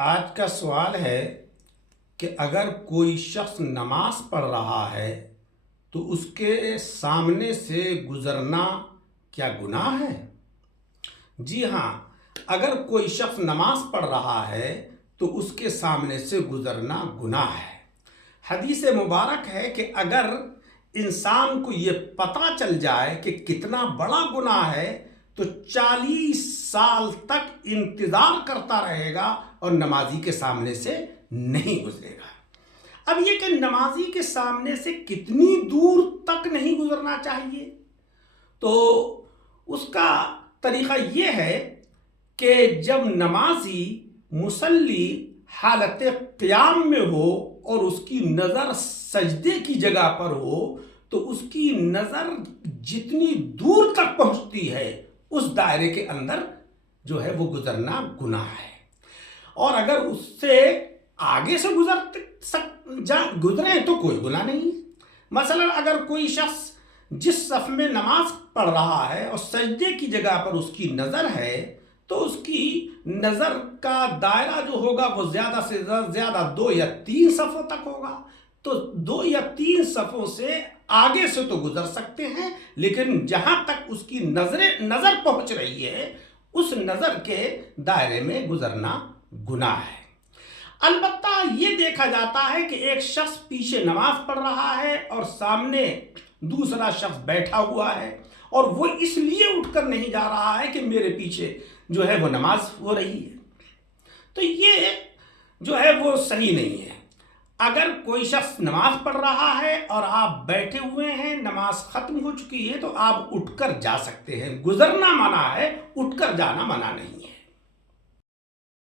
آج کا سوال ہے کہ اگر کوئی شخص نماز پڑھ رہا ہے تو اس کے سامنے سے گزرنا کیا گناہ ہے؟ جی ہاں، اگر کوئی شخص نماز پڑھ رہا ہے تو اس کے سامنے سے گزرنا گناہ ہے۔ حدیث مبارک ہے کہ اگر انسان کو یہ پتہ چل جائے کہ کتنا بڑا گناہ ہے تو 40 سال تک انتظار کرتا رہے گا اور نمازی کے سامنے سے نہیں گزرے گا۔ اب یہ کہ نمازی کے سامنے سے کتنی دور تک نہیں گزرنا چاہیے، تو اس کا طریقہ یہ ہے کہ جب نمازی مصلی حالت قیام میں ہو اور اس کی نظر سجدے کی جگہ پر ہو تو اس کی نظر جتنی دور تک پہنچتی ہے اس دائرے کے اندر جو ہے وہ گزرنا گناہ ہے، اور اگر اس سے آگے سے گزرے تو کوئی گناہ نہیں ہے۔ مثلا اگر کوئی شخص جس صف میں نماز پڑھ رہا ہے اور سجدے کی جگہ پر اس کی نظر ہے تو اس کی نظر کا دائرہ جو ہوگا وہ زیادہ سے زیادہ 2 یا 3 صفوں تک ہوگا، تو 2 یا 3 صفوں سے آگے سے تو گزر سکتے ہیں، لیکن جہاں تک اس کی نظر پہنچ رہی ہے اس نظر کے دائرے میں گزرنا گناہ ہے۔ البتہ یہ دیکھا جاتا ہے کہ ایک شخص پیچھے نماز پڑھ رہا ہے اور سامنے دوسرا شخص بیٹھا ہوا ہے اور وہ اس لیے اٹھ کر نہیں جا رہا ہے کہ میرے پیچھے جو ہے وہ نماز ہو رہی ہے، تو یہ جو ہے وہ صحیح نہیں ہے۔ اگر کوئی شخص نماز پڑھ رہا ہے اور آپ بیٹھے ہوئے ہیں، نماز ختم ہو چکی ہے، تو آپ اٹھ کر جا سکتے ہیں۔ گزرنا منع ہے، اٹھ کر جانا منع نہیں ہے۔